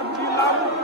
xaar bu di laamu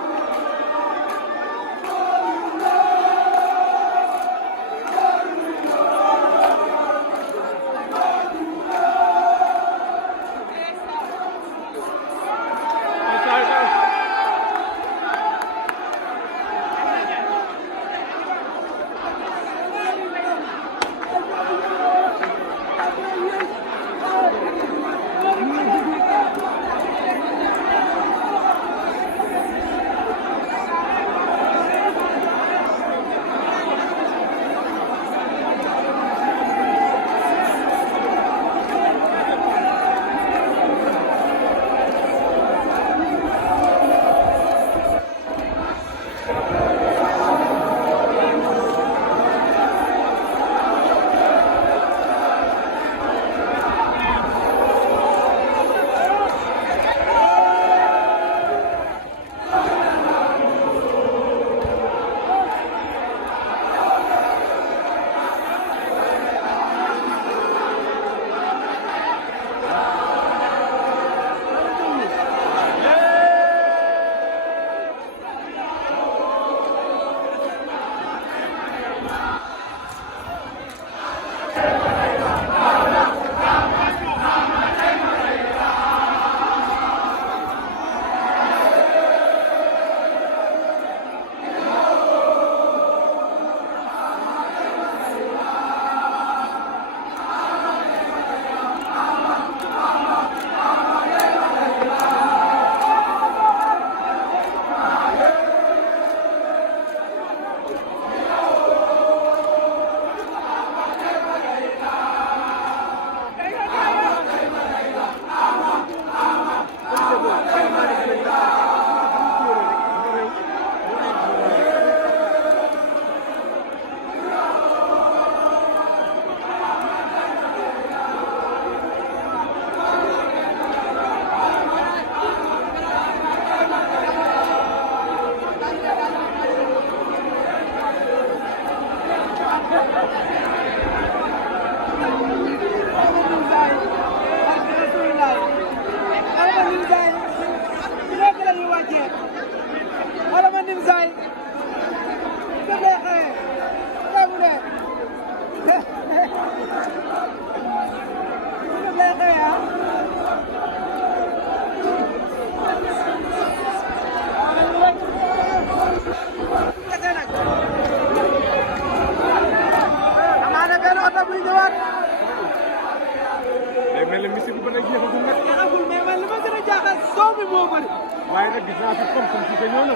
waaye nag gis naa fi pomme comme si que ñëw na.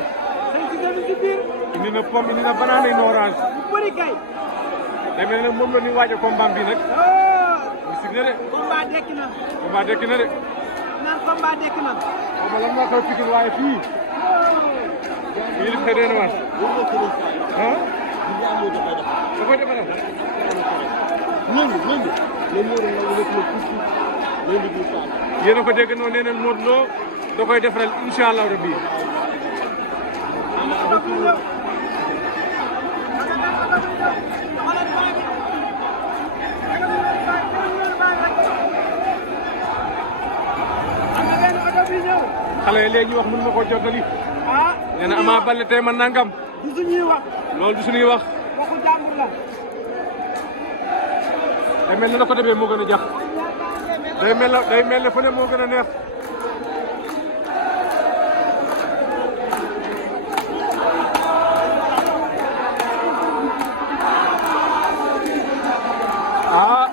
sëñ si tamit si biir. indi na pomme indi na banane indi na orange. bu bëri kay. day mel ne moom la ñuy waaj a combat bi nag. mu sig na de. combat dekki na. combat dekki na de. naan combat dekki na. xaw ma lan moo koy pikin waaye fii. fii li xëy na waat. ah. da koy defal. yéen a ko dégg noonu nee na Modou Lo da koy defaral incha allah rabbi. xale yi léegi wax mën na koo jottali. ah nee na Ama Baldé tey man nangam. du suñuy wax. loolu du suñuy wax. waxu jàmbur la. day mel ne la ko defee moo gën a jàpp. day mel ne fële moo gën a neex. ah.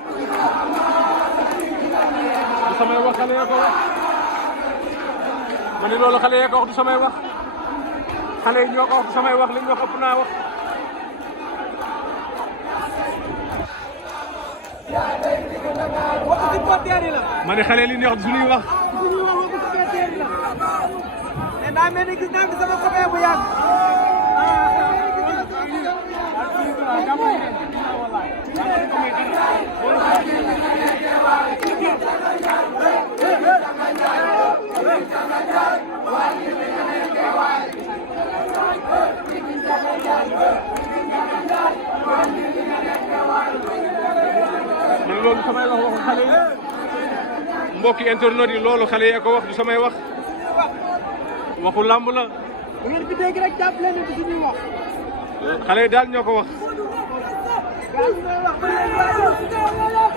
du samay wax xale yaa ko wax. ma ne loolu xale yaa ko wax du samay wax. xale yi ñoo ko wax du samay wax li ñu wax ëpp naa wax. waxu supporter yi la. ma ne xale li ñuy wax du suñuy wax. suñuy wax waxu supporter yi la. mais daa mel ni gis naa fi sama copain bu yàgg. man loolu samay wax waxu xale yi mbokki internet yi loolu xale yee ko wax du samay wax waxu làmb la. bu ngeen fi dégg rek jàpp leen ne du suñuy wax. xale yi daal ñoo ko wax. gars yi ñooy wax ba léegi.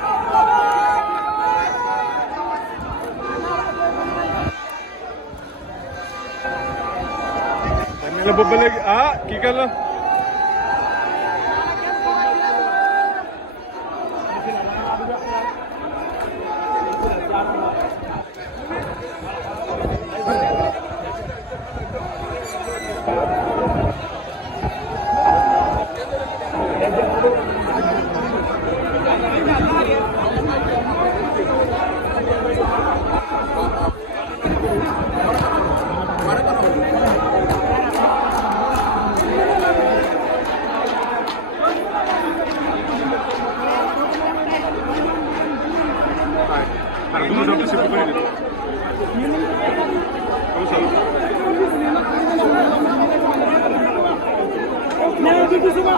ne la boobu ba léegi ah kii kan la. Nee na du suma